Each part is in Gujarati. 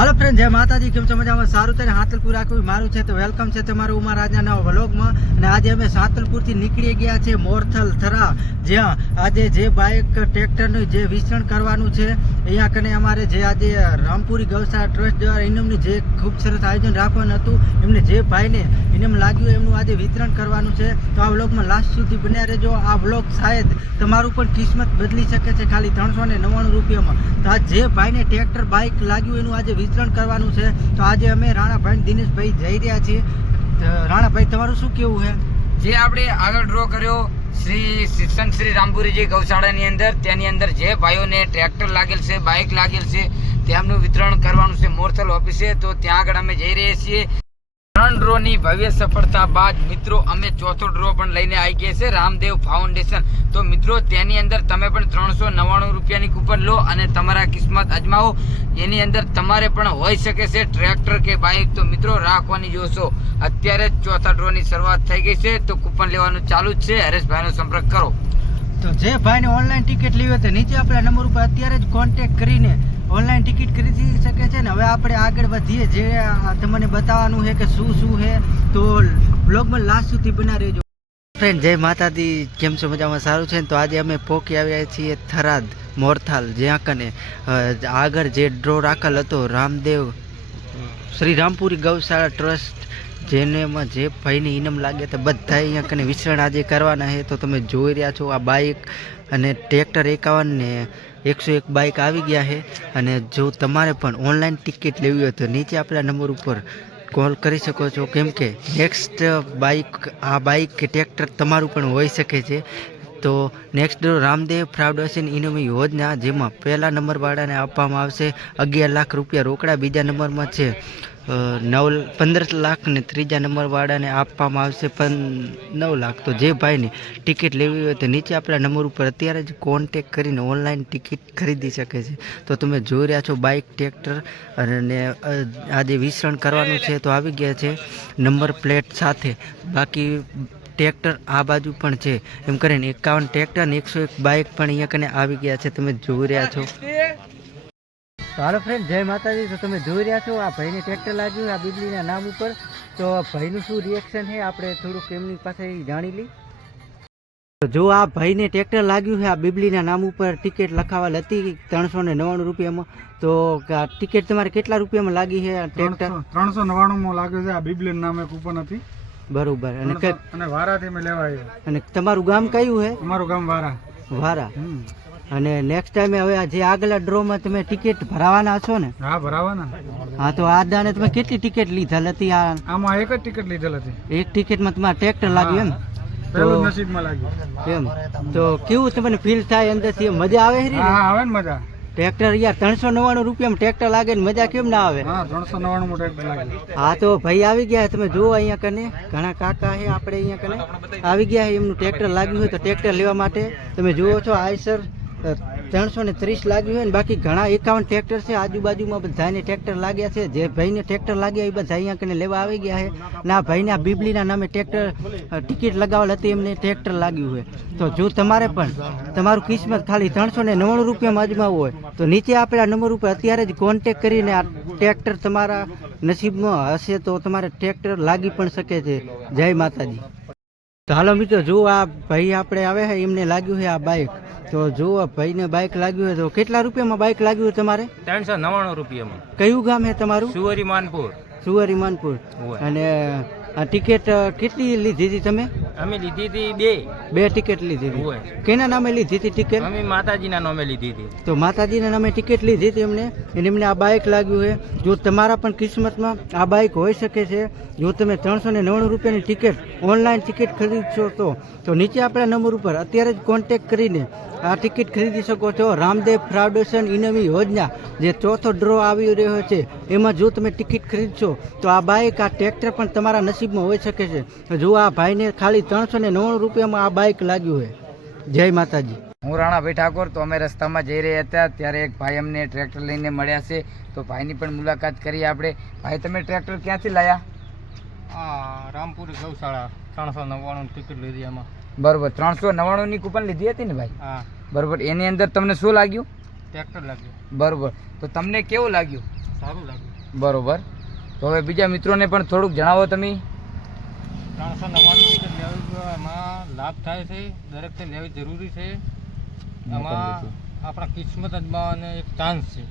હાલો ફ્રેન્ડ જય માતાજી, કેમ છો મજામાં? સારું ત્યારે હાતલપુર આખું મારું છે, તો વેલકમ છે તમારું અમારા રાજાના વ્લોગમાં અને આજે અમે સાતલપુરથી નીકળી ગયા છે મોરથલ થરા જ્યાં આજે જે બાઇક ટ્રેક્ટરનું જે વિતરણ કરવાનું છે, અહીંયા કને અમારે જે આજે રામપુરી ગૌશાળા ટ્રસ્ટ દ્વારા ઇનામનું જે ખૂબ સરસ આયોજન રાખવાનું હતું, એમને જે ભાઈને ઇનામ લાગ્યું એમનું આજે વિતરણ કરવાનું છે, તો આ વ્લોગમાં લાસ્ટ સુધી બન્યા રહેજો. આ વ્લોગ શાયદ તમારું પણ કિસ્મત બદલી શકે છે, ખાલી ત્રણસો ને નવ્વાણું રૂપિયામાં. તો આ જે ભાઈને ટ્રેક્ટર બાઇક લાગ્યું, એનું આજે વિતરણ કરવાનું છે. તો આજે અમે રાણાભાઈ દિનેશભાઈ જઈ રહ્યા છીએ. રાણાભાઈ, તમારું શું કેવું છે? જે આપણે આગળ ડ્રો કર્યો, શ્રી શિક્ષણ શ્રી રામપુરીજી ગૌશાળાની અંદર, તેની અંદર જે ભાઈઓને ટ્રેક્ટર લાગેલ છે બાઇક લાગેલ છે, તેમનું વિતરણ કરવાનું છે મોરથલ ઓફિસે તો ત્યાં આગળ અમે જઈ રહ્યા છીએ. ત્રણ ડ્રોની ભવ્ય સફળતા બાદ મિત્રો, અમે ચોથો ડ્રો પણ લઈને આવી ગયા છે રામદેવ ફાઉન્ડેશન. તો મિત્રો, તેની અંદર તમે પણ ત્રણસો નવ્વાણું રૂપિયાની કૂપન લો અને તમારા કિસ્મત અજમાવો. એની અંદર તમારે પણ હોઈ શકે છે ટ્રેક્ટર કે બાઇક તો મિત્રો, રાખવાની જોશો. અત્યારે જ ચોથા ડ્રોની શરૂઆત થઈ ગઈ છે, તો કૂપન લેવાનું ચાલુ જ છે. હરેશભાઈનો સંપર્ક કરો. તો જે ભાઈને ઓનલાઈન ટિકિટ લેવી હોય નીચે આપણા નંબર ઉપર અત્યારે જ કોન્ટેક્ટ કરીને ઓનલાઈન ટિકિટ ખરીદી શકે છે ને? હવે આપણે આગળ વધીએ. જે તમને બતાવવાનું છે કે શું શું છે, તો બ્લોગમાં લાસ્ટ સુધી બના રહેજો. ફ્રેન્ડ જય માતાજી. કેમ છો? મજામાં? સારું છે ને? તો આજે અમે પોકી આવ્યા છીએ થરાદ, મોરથાલ જ્યાં કને આગળ જે ડ્રો રાખેલ હતો રામદેવ, શ્રી રામપુરી ગૌશાળા ટ્રસ્ટ જેનેમાં જે ભાઈને ઇનામ લાગે તો બધા અહીંયા કને વિસરણ આજે કરવાના છે. તો તમે જોઈ રહ્યા છો આ બાઇક અને ટ્રેક્ટર એકાવન ને એકસો એક બાઇક આવી ગયા છે અને જો તમારે પણ ઓનલાઈન ટિકિટ લેવી હોય તો નીચે આપેલા નંબર ઉપર કોલ કરી શકો છો. કેમ કે નેક્સ્ટ બાઇક, આ બાઇક કે ટ્રેક્ટર તમારું પણ હોઈ શકે છે. તો નેક્સ્ટ રામદેવ ફાઉન્ડેશન ઇનોમી યોજના, જેમાં પહેલા નંબરવાળાને આપવામાં આવશે. અગિયાર લાખ રૂપિયા રોકડા બીજા નંબરમાં છે. નવ પંદર લાખ ને ત્રીજા નંબરવાળાને આપવામાં આવશે, પણ નવ લાખ તો જે ભાઈને ટિકિટ લેવી હોય તો નીચે આપણા નંબર ઉપર અત્યારે જ કોન્ટેક કરીને ઓનલાઈન ટિકિટ ખરીદી શકે છે. તો તમે જોઈ રહ્યા છો બાઇક ટ્રેક્ટર અને આજે વિસરણ કરવાનું છે તો આવી ગયા છે નંબર પ્લેટ સાથે. બાકી ટ્રેક્ટર આ બાજુ પણ છે. એમ કરીને એકાવન ટ્રેક્ટર અને એકસો એક બાઇક પણ અહીંયા કને આવી ગયા છે. તમે જોઈ રહ્યા છો. તો હાલો ફ્રેન્ડ જય માતાજી. તો તમે જોઈ રહ્યા છો આ ભાઈને ટ્રેક્ટર લાગ્યું આ બિબલીના નામ ઉપર. તો ભાઈનું શું રિએક્શન છે આપણે થોડુંક એમની પાસે જાણી લઈ તો જો આ ભાઈને ટ્રેક્ટર લાગ્યું છે આ બિબલીના નામ ઉપર ટિકિટ લખાવેલ હતી ત્રણસો ને નવ્વાણું રૂપિયામાં. તો આ ટિકિટ તમારે કેટલા રૂપિયામાં લાગી છે ટ્રેક્ટર ત્રણસો નવ્વાણુંમાં લાગ્યું છે આ બિબલિન નામે કૂપન હતી બરોબર. અને અને વારાથી મેં લેવા આવ્યો. અને તમારું ગામ કયું છે? અમારું ગામ વારા. વારા. અને નેક્સ્ટ ટાઈમે હવે જે આગલા ડ્રોમાં તમે ટિકિટ ભરાવાના છો ને હા ભરાવાના. હા તો આ દાને તમે કેટલી ટિકિટ લીધેલ હતી આ? આમાં એક જ ટિકિટ લીધેલ હતી. એક ટિકિટમાં તમારે ટ્રેક્ટર લાગ્યું એમ? પેલું નસીબમાં લાગ્યું. એમ. તો કેવું તમને ફીલ થાય અંદરથી? મજા આવે છે હા આવે ને મજા. ટ્રેક્ટર યાર ત્રણસો નવ્વાણું રૂપિયામાં ટ્રેક્ટર લાગે ને મજા કેમ ના આવે? હા ત્રણસો નવ્વાણું ટ્રેક્ટર લાગે. હા તો ભાઈ આવી ગયા તમે જુઓ અહીંયા કને ઘણા કાકા છે આપણે અહીંયા કને. આવી ગયા એમનું ટ્રેક્ટર લાગ્યું હોય તો ટ્રેક્ટર લેવા માટે તમે જુઓ છો આયસર ત્રણસો ને ત્રીસ લાગ્યું હોય ને, બાકી ઘણા એકાવન ટ્રેક્ટર છે, આજુબાજુમાં બધાને ટ્રેક્ટર લાગ્યા છે. જે ભાઈને ટ્રેક્ટર લાગ્યા એ બધા અહીંયા કને લેવા આવી ગયા છે. ના ભાઈને આ બીબલીના નામે ટ્રેક્ટર ટિકિટ લગાવેલ હતી, એમને ટ્રેક્ટર લાગ્યું હોય. તો જો તમારે પણ તમારું કિસ્મત ખાલી ત્રણસો ને નવ્વાણું રૂપિયામાં અજમાવવું હોય, તો નીચે આપેલા નંબર ઉપર અત્યારે જ કોન્ટેક કરીને આ ટ્રેક્ટર તમારા નસીબમાં હશે તો તમારે ટ્રેક્ટર લાગી પણ શકે છે. જય માતાજી. તો હાલો મિત્રો જુઓ આ ભાઈ આપણે આવે છે એમને લાગ્યું છે આ બાઇક તો જુઓ ભાઈને બાઇક લાગ્યું હોય તો કેટલા રૂપિયામાં બાઇક લાગ્યું છે તમારે? ત્રણસો નવ્વાણું રૂપિયામાં. કયું ગામ છે તમારું? સુવરી માનપુર. સુવરી માનપુર. અને આ ટિકિટ કેટલી લીધી હતી તમે? અમે લીધી હતી બે. બે ટિકિટ લીધી હતી. હોય. કેના નામે લીધી હતી ટિકિટ? અમે માતાજીના નામે લીધી હતી. તો માતાજીના નામે ટિકિટ લીધી હતી એમને? અને એમને આ બાઇક લાગ્યું છે. જો તમારા પણ કિસ્મતમાં આ બાઇક હોઈ શકે છે જો તમે ત્રણસો ને નવ્વાણું રૂપિયાની ટિકિટ ઓનલાઈન ટિકિટ ખરીદશો તો તો નીચે આપણા નંબર ઉપર અત્યારે જ કોન્ટેક કરીને આ ટિકિટ ખરીદી શકો છો. રામદેવ ફાઉન્ડેશન ઇનામી યોજના જે ચોથો ડ્રો આવી રહ્યો છે એમાં જો તમે ટિકિટ ખરીદશો તો આ બાઇક આ ટ્રેક્ટર પણ તમારા નસીબમાં હોઈ શકે છે. જો આ ભાઈને ખાલી ત્રણસો ને નવ્વાણું રૂપિયામાં આ બાઇક લાગ્યું છે જય માતાજી. હું રાણાભાઈ ઠાકોર તો અમે રસ્તામાં જઈ રહ્યા હતા. ત્યારે એક ભાઈ અમને ટ્રેક્ટર લઈને મળ્યા છે. તો ભાઈની પણ મુલાકાત કરી આપણે. ભાઈ તમે ટ્રેક્ટર ક્યાંથી લાયા? હા રામપુરી ગૌશાળા ત્રણસો નવ્વાણું ટિકિટ લીધી એમાં બરોબર ત્રણસો નવ્વાણુંની કૂપન લીધી હતી ને ભાઈ? હા. બરોબર એની અંદર તમને શું લાગ્યું? ટ્રેક્ટર લાગ્યું. બરોબર તો તમને કેવું લાગ્યું? સારું લાગ્યું. બરોબર. તો હવે બીજા મિત્રોને પણ થોડુંક જણાવો તમે. ત્રણસો નવ્વાણું ટિકિટ લેવામાં એમાં લાભ થાય છે. દરેકને લેવી જરૂરી છે. એમાં આપણા કિસ્મત અજમાવાનો એક ચાન્સ છે.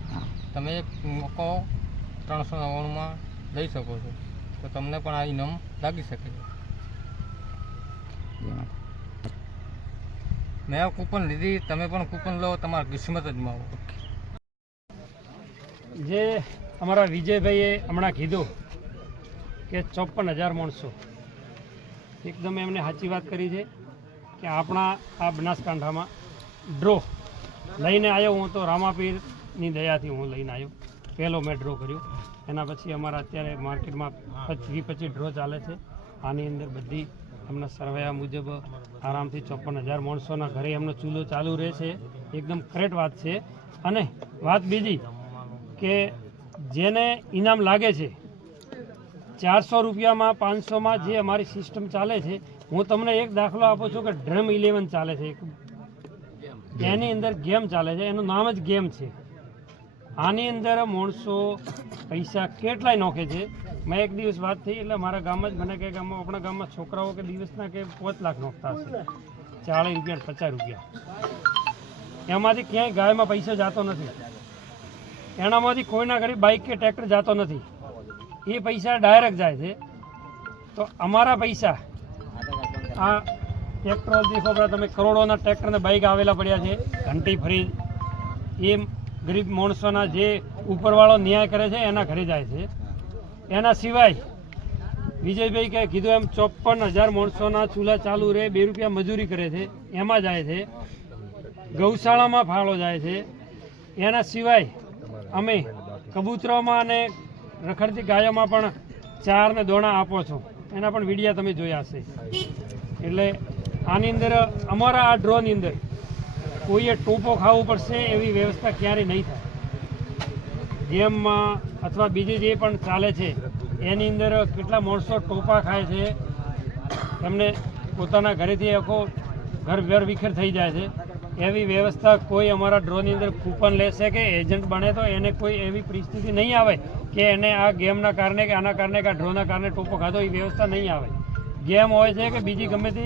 તમે એક મોકો ત્રણસો નવ્વાણુંમાં લઈ શકો છો. તો તમને પણ આ ઇનામ લાગી શકે છે. મેં આ કૂપન લીધી. તમે પણ કૂપન લો. તમારા કિસ્મત અજમાવો. જે અમારા વિજયભાઈએ હમણાં કીધું કે ચોપન હજાર માણસો. એકદમ એમને સાચી વાત કરી છે કે આપણા આ બનાસકાંઠામાં ડ્રો લઈને આવ્યો હું તો રામાપીરની દયાથી હું લઈને આવ્યો. પહેલો મેં ડ્રો કર્યો. એના પછી અમારા અત્યારે માર્કેટમાં પચીસ પચીસ ડ્રો ચાલે છે. આની અંદર બધી એમના સરવૈયા મુજબ આરામથી ચોપન હજાર માણસોના ઘરે એમનો ચૂલો ચાલુ રહે છે. એકદમ કરેક્ટ વાત છે. અને વાત બીજી કે જેને ઇનામ લાગે છે, ચારસો રૂપિયામાં, પાંચસોમાં જે અમારી સિસ્ટમ ચાલે છે, હું તમને એક દાખલો આપું છું કે ડ્રમ ઇલેવન ચાલે છે. એની અંદર ગેમ ચાલે છે, એનું નામ જ ગેમ છે. આની અંદર માણસો પૈસા કેટલાય નોખે છે. મેં એક દિવસ વાત થઈ, એટલે મારા ગામમાં જ મને કે ગામમાં આપણા ગામમાં છોકરાઓ કે દિવસના કે પાંચ લાખ નોખતા હશે. ચાલીસ રૂપિયા પચાસ રૂપિયા. એમાંથી ક્યાંય ગાયમાં પૈસા જતો નથી. એનામાંથી કોઈના ઘરે બાઇક કે ટ્રેક્ટર જતો નથી. એ પૈસા ડાયરેક્ટ જાય છે. તો અમારા પૈસા આ ટ્રેક્ટર દેખો આપણા તમે કરોડોના ટ્રેક્ટરને બાઇક આવેલા પડ્યા છે, ઘંટી ફરી, એ ગરીબ માણસોના જે ઉપરવાળો ન્યાય કરે છે, એના ઘરે જાય છે. એના સિવાય વિજયભાઈ કે કીધું એમ ચોપન હજાર માણસોના ચૂલા ચાલુ રહે, બે રૂપિયા મજૂરી કરે છે, એમાં જાય છે. ગૌશાળામાં ફાળો જાય છે. એના સિવાય અમે કબૂતરોમાં અને રખડતી ગાયોમાં પણ ચાર ને દોણા આપો છો. એના પણ વિડીયા તમે જોયા હશે. એટલે આની અંદર, અમારા આ ડ્રોની અંદર કોઈએ ટોપો ખાવું પડશે એવી વ્યવસ્થા ક્યારેય નહીં થાય. ગેમમાં અથવા બીજી જે પણ ચાલે છે, એની અંદર કેટલા માણસો ટોપા ખાય છે એમને પોતાના ઘરેથી આખો ઘર ઘર વિખેર થઈ જાય છે. એવી વ્યવસ્થા કોઈ અમારા ડ્રોની અંદર કૂપન લેશે કે એજન્ટ બને તો એને કોઈ એવી પરિસ્થિતિ નહીં આવે કે એને આ ગેમના કારણે કે આના કારણે કે આ ડ્રોના કારણે ટોપો ખાધો, એ વ્યવસ્થા નહીં આવે. ગેમ હોય છે કે બીજી ગમે તે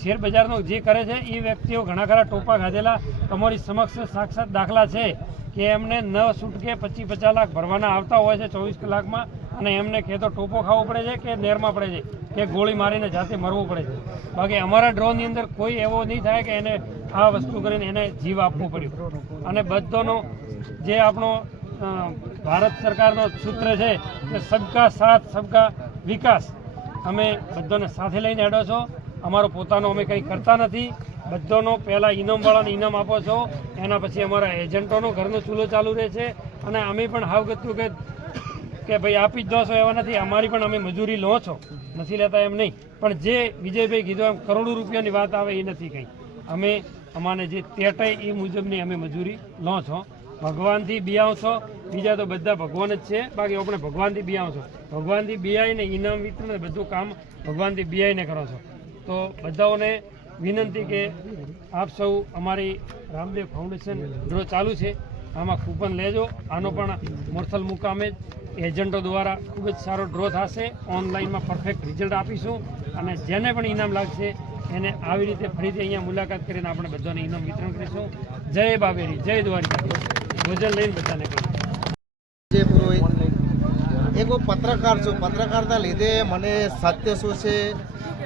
શેરબજારનો જે કરે છે, એ વ્યક્તિઓ ઘણા ખરા ટોપા ખાધેલા, તમારી સમક્ષ સાક્ષાત દાખલા છે કે એમને ન છૂટકે પચીસ પચાસ લાખ ભરવાના આવતા હોય છે ચોવીસ કલાકમાં અને એમને કે ટોપો ખાવો પડે છે કે નેરમાં પડે છે કે ગોળી મારીને જાતે મરવું પડે છે. બાકી અમારા ડ્રોની અંદર કોઈ એવો નહીં થાય કે એને આ વસ્તુ કરીને એને જીવ આપવો પડ્યો. અને બધાનો જે આપણો ભારત સરકારનો સૂત્ર છે કે સબકા સાથ, સબકા વિકાસ અમે બધાને સાથે લઈને હેડો છો. અમારો પોતાનો અમે કંઈ કરતા નથી. બધાનો પહેલાં ઇનામવાળાને ઇનામ આપો છો. એના પછી અમારા એજન્ટોનો ઘરનો ચૂલો ચાલુ રહે છે. અને અમે પણ હાવગતું કે કે ભાઈ આપી જ દો છો એવા નથી. અમારી પણ અમે મજૂરી લો છો. નથી લેતા એમ નહીં. પણ જે વિજયભાઈ કીધું એમ કરોડો રૂપિયાની વાત આવે એ નથી કંઈ. અમે અમાને જે તેટાય એ મુજબની અમે મજૂરી લો છો. ભગવાનથી બિયાવ છો. બીજા તો બધા ભગવાન જ છે. બાકી આપણે ભગવાનથી બિયાવ છો. ભગવાનથી બિયાઈને ઇનામ વિતરણ બધું કામ ભગવાનથી બિયાઈને કરો છો. તો બધાઓને વિનંતી કે આપ સૌ અમારી રામદેવ ફાઉન્ડેશન ડ્રો ચાલુ છે. આમાં કૂપન લેજો. આનો પણ મોરથલ મુકામે એજન્ટો દ્વારા ખૂબ જ સારો ડ્રો થશે. ઓનલાઈનમાં પરફેક્ટ રિઝલ્ટ આપીશું. અને જેને પણ ઇનામ લાગશે એને આવી રીતે ફરીથી અહીંયા મુલાકાત કરીને આપણે બધાને ઇનામ વિતરણ કરીશું. જય બાબેરી જય દ્વારિકા ભોજન લઈને બધાને કહીશું પુરોહિત, એક હું પત્રકાર છું. પત્રકારના લીધે મને સત્ય શું છે,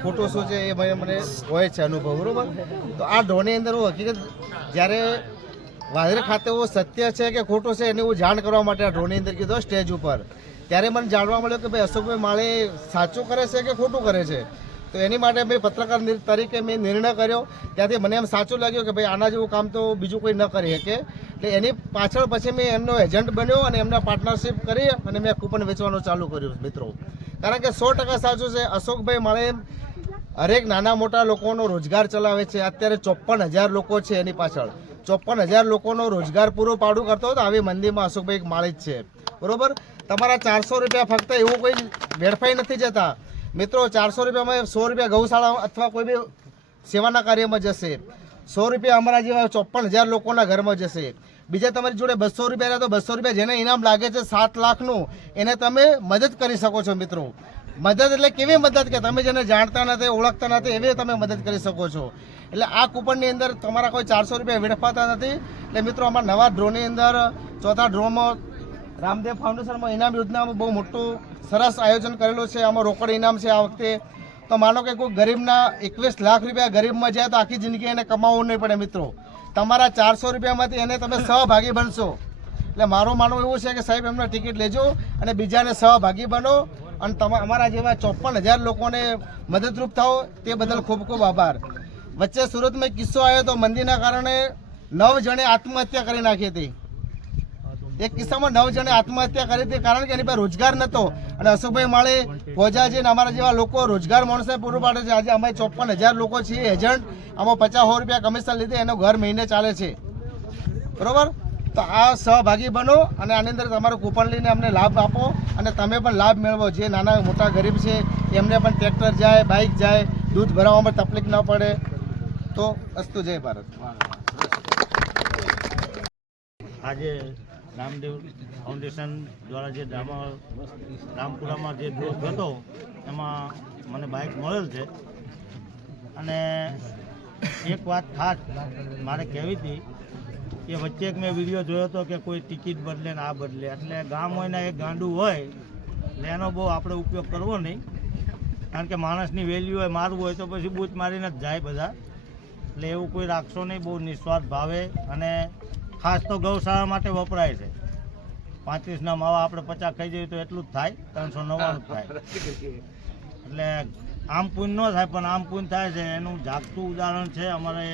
ખોટું શું છે એ મને મને હોય છે અનુભવ, બરોબર? તો આ ડોની અંદર હું હકીકત જ્યારે વાદરે ખાતે હું સત્ય છે કે ખોટું છે એની હું જાણ કરવા માટે આ ડ્રોની અંદર કીધો સ્ટેજ ઉપર. ત્યારે મને જાણવા મળ્યું કે ભાઈ અશોકભાઈ માળે સાચું કરે છે કે ખોટું કરે છે? તો એની માટે મેં પત્રકાર તરીકે મેં નિર્ણય કર્યો. ત્યાંથી મને એમ સાચું લાગ્યું કે ભાઈ આના જેવું કામ તો બીજું કોઈ ન કરી શકે. એટલે એની પાછળ પછી મેં એમનો એજન્ટ બન્યો અને એમના પાર્ટનરશિપ કરી અને મેં કૂપન વેચવાનું ચાલુ કર્યું, મિત્રો. કારણ કે સો ટકા સાચું છે, અશોકભાઈ માળે હરેક નાના મોટા લોકોનો રોજગાર ચલાવે છે. અત્યારે ચોપન હજાર લોકો છે એની પાછળ. ચોપન હજાર લોકોનો રોજગાર પૂરો પાડું કરતો હતો આવી મંદિરમાં અશોકભાઈ માળી જ છે. બરોબર? તમારા ચારસો રૂપિયા ફક્ત એવું કોઈ વેડફાઈ નથી જતા. મિત્રો, ચારસો રૂપિયામાં સો રૂપિયા ગૌશાળા અથવા કોઈ બી સેવાના કાર્યમાં જશે. સો રૂપિયા અમારા જેવા ચોપન હજાર લોકોના ઘરમાં જશે. બીજા તમારી જોડે બસો રૂપિયા રહ્યા તો બસો રૂપિયા જેને ઇનામ લાગે છે સાત લાખનું, એને તમે મદદ કરી શકો છો મિત્રો. મદદ એટલે કેવી મદદ કે તમે જેને જાણતા નથી, ઓળખતા નથી, એવી તમે મદદ કરી શકો છો. એટલે આ કૂપનની અંદર તમારા કોઈ ચારસો રૂપિયા વેડફાતા નથી. એટલે મિત્રો અમારા નવા ડ્રોની અંદર, ચોથા ડ્રોમાં રામદેવ ફાઉન્ડેશનમાં ઇનામ યોજનામાં બહુ મોટું સરસ આયોજન કરેલું છે, આમાં રોકડ ઇનામ છે આ વખતે. તો માનો કે કોઈ ગરીબના એકવીસ લાખ રૂપિયા ગરીબમાં જાય તો આખી જિંદગી એને કમાવવું નહીં પડે મિત્રો. તમારા ચારસો રૂપિયામાંથી એને તમે સહભાગી બનશો. એટલે મારું માનવું એવું છે કે સાહેબ, એમને ટિકિટ લેજો અને બીજાને સહભાગી બનો અને તમા, અમારા જેવા ચોપન હજાર લોકોને મદદરૂપ થાઓ, તે બદલ ખૂબ ખૂબ આભાર. વચ્ચે સુરતમાં કિસ્સો આવ્યો તો મંદીના કારણે નવ જણે આત્મહત્યા કરી નાખી હતી. એક કિસ્સામાં નવ જણે આત્મહત્યા કરી હતી કારણ કે એની પાસે રોજગાર નહોતો. અને અશોકભાઈ માળે પહોંચ્યા અને અમારા જેવા લોકો રોજગાર માણસને પૂરું પાડે છે. આજે અમે ચોપન હજાર લોકો છીએ એજન્ટ. આમાં પચાસ સો રૂપિયા કમિશન લીધે એનો ઘર મહિને ચાલે છે. બરોબર? તો આ સહભાગી બનો અને આની અંદર તમારું કૂપન લઈને અમને લાભ આપો અને તમે પણ લાભ મેળવો. જે નાના મોટા ગરીબ છે, એમને પણ ટ્રેક્ટર જાય બાઇક જાય, દૂધ ભરાવવામાં તકલીફ ન પડે. તો અસ્તુ જય ભારત. આજે રામદેવ ફાઉન્ડેશન દ્વારા જે ડ્રામા રામપુરામાં જે ગ્રોથ હતો, એમાં મને બાઇક મળેલ છે. અને એક વાત ખાસ મારે કહેવી હતી કે વચ્ચે એક મેં વીડિયો જોયો હતો કે કોઈ ટિકિટ બદલે ને આ બદલે. એટલે ગામ હોય ને એક ગાંડું હોય, એટલે એનો બહુ આપણે ઉપયોગ કરવો નહીં. કારણ કે માણસની વેલ્યુ હોય, મારવું હોય તો પછી બૂચ મારીને જ જાય બધા. એટલે એવું કોઈ રાખશો નહીં, બહુ નિસ્વાર્થ ભાવે અને ખાસ તો ગૌશાળા માટે વપરાય છે. પાંત્રીસના માવા આપણે પચાસ ખાઈ જઈએ તો એટલું જ થાય ત્રણસો નવ્વાણું થાય. એટલે આમ પૂન ન થાય પણ આમ પૂન થાય છે એનું જાગતું ઉદાહરણ છે અમારે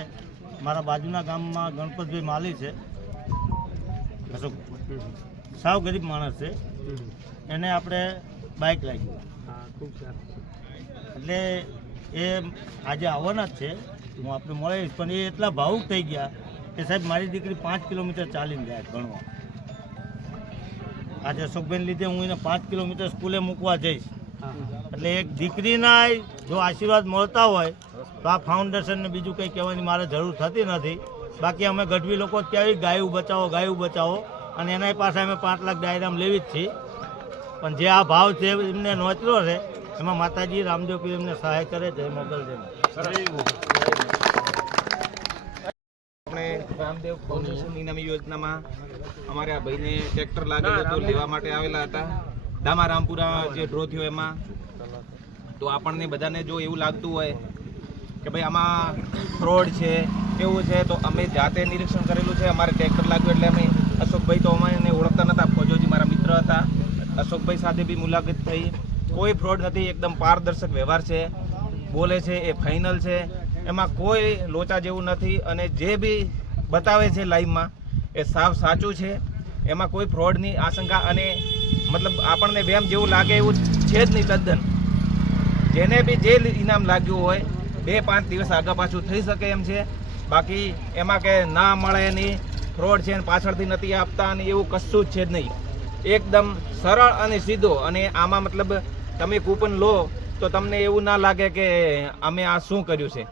મારા બાજુના ગામમાં ગણપતભાઈ માલી છે. સાવ ગરીબ માણસ છે. એને આપણે બાઇક લાગી હા એટલે એ આજે આવવાના જ છે. હું આપણે મળીશ પણ એ એટલા ભાવુક થઈ ગયા કે સાહેબ, મારી દીકરી પાંચ કિલોમીટર ચાલીને જાય ભણવા. આજે અશોકભાઈને લીધે હું એને પાંચ કિલોમીટર સ્કૂલે મૂકવા જઈશ. એટલે એક દીકરીના જો આશીર્વાદ મળતા હોય, તો આ ફાઉન્ડેશનને બીજું કંઈ કહેવાની મારે જરૂર થતી નથી. બાકી અમે ગઢવી લોકો ક્યાંય ગાયું બચાવો ગાયું બચાવો. અને એના પાસે અમે પાંચ લાખ ડાયરામ લેવી જ છીએ. પણ જે આ ભાવ છે એમને નોચરો છે, એમાં માતાજી રામદેવ પીર એમને સહાય કરે, જય મોગલ, જય રામદેવ ઇનામી યોજનામાં અમારે આ ભાઈને ટ્રેક્ટર લાગેલું હતું લેવા માટે આવેલા હતા. દામા રામપુરા જે ડ્રો થયો એમાં. તો આપણને બધાને જો એવું લાગતું હોય કે ભાઈ આમાં ફ્રોડ છે એવું છે તો અમે જાતે નિરીક્ષણ કરેલું છે. અમારે ટ્રેક્ટર લાગ્યું એટલે અમે અશોકભાઈ તો અમે ઓળખતા નહોતા ફોજોજી મારા મિત્ર હતા. અશોકભાઈ સાથે બી મુલાકાત થઈ. કોઈ ફ્રોડ નથી એકદમ પારદર્શક વ્યવહાર છે. બોલે છે એ ફાઇનલ છે. એમાં કોઈ લોચા જેવું નથી. અને જે બી બતાવે છે લાઈવમાં એ સાવ સાચું છે. એમાં કોઈ ફ્રોડની આશંકા અને મતલબ આપણને વેમ જેવું લાગે એવું છે જ નહીં તદ્દન. જેને બી જે ઇનામ લાગ્યું હોય, બે પાંચ દિવસ આગળ પાછું થઈ શકે એમ છે. બાકી એમાં કે ના મળે નહીં ફ્રોડ છે ને પાછળથી નથી આપતા અને એવું કશું જ છે જ નહીં. એકદમ સરળ અને સીધો અને આમાં મતલબ તમે કૂપન લો તો તમને એવું ના લાગે કે અમે આ શું કર્યું છે.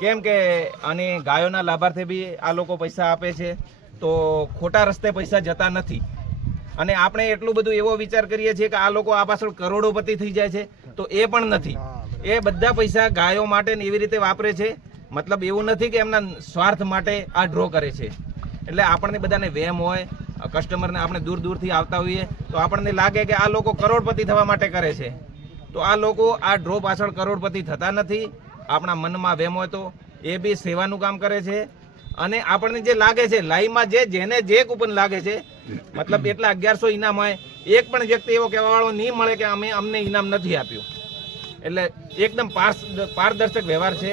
કેમ કે અને ગાયોના લાભાર્થે બી આ લોકો પૈસા આપે છે, તો ખોટા રસ્તે પૈસા જતા નથી. અને આપણે એટલું બધું એવો વિચાર કરીએ છીએ કે આ લોકો આ પાછળ કરોડોપતિ થઈ જાય છે, તો એ પણ નથી. એ બધા પૈસા ગાયો માટે એવી રીતે વાપરે છે, મતલબ એવું નથી કે એમના સ્વાર્થ માટે આ ડ્રો કરે છે. એટલે આપણને બધાને વહેમ હોય કસ્ટમરને આપણે દૂર દૂરથી આવતા હોઈએ, તો આપણને લાગે કે આ લોકો કરોડપતિ થવા માટે કરે છે. તો આ લોકો આ ડ્રો પાછળ કરોડપતિ થતા નથી આપણા મનમાં વેમ હતો એ બી સેવાનું કામ કરે છે. અને આપણને જે લાગે છે, લાઈવમાં જે, જેને જે કૂપન લાગે છે, મતલબ એટલા અગિયારસો ઇનામ હોય, એક પણ વ્યક્તિ એવો કહેવાવાળો નહીં મળે કે અમે અમને ઇનામ નથી આપ્યું. એટલે એકદમ પારદર્શક વ્યવહાર છે.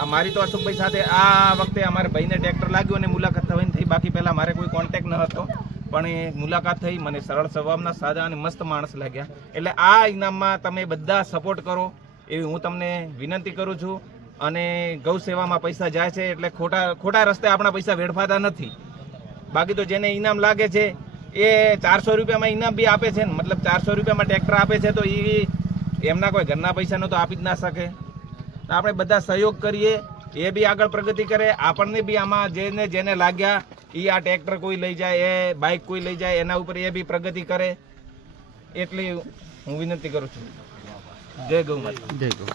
આ મારી તો અશોકભાઈ સાથે આ વખતે અમારે ભાઈને ટ્રેક્ટર લાગ્યું અને મુલાકાત થવાની થઈ. બાકી પહેલાં મારે કોઈ કોન્ટેક્ટ ન હતો. પણ એ મુલાકાત થઈ, મને સરળ સ્વભાવના સાદા અને મસ્ત માણસ લાગ્યા. એટલે આ ઇનામમાં તમે બધા સપોર્ટ કરો. એવી હું તમને વિનંતી કરું છું. અને ગૌ સેવામાં પૈસા જાય છે એટલે ખોટા ખોટા રસ્તે આપણા પૈસા વેડફાતા નથી. બાકી તો જેને ઇનામ લાગે છે, એ ચારસો રૂપિયામાં ઇનામ બી આપે છે ને. મતલબ ચારસો રૂપિયામાં ટ્રેક્ટર આપે છે તો એ એમના કોઈ ઘરના પૈસાનો તો આપી જ ના શકે. તો આપણે બધા સહયોગ કરીએ, એ બી આગળ પ્રગતિ કરે. આપણને બી આમાં જેને જેને લાગ્યા એ આ ટ્રેક્ટર કોઈ લઈ જાય, એ બાઇક કોઈ લઈ જાય, એના ઉપર એ બી પ્રગતિ કરે. એટલી હું વિનંતી કરું છું. જય ગૌ માતા જય ગૌ.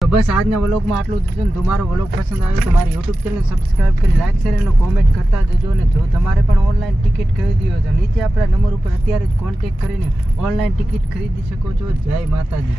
તો બસ આજના વ્લોગમાં આટલું જ હતું તમારો વ્લોગ પસંદ આવ્યો તો મારી યુટ્યુબ ચેનલ સબસ્ક્રાઇબ કરી લાઈક શેર અને કોમેન્ટ કરતા જજો અને જો તમારે પણ ઓનલાઈન ટિકિટ ખરીદી હોય તો નીચે આપણા નંબર ઉપર અત્યારે જ કોન્ટેક્ટ કરીને ઓનલાઈન ટિકિટ ખરીદી શકો છો. જય માતાજી.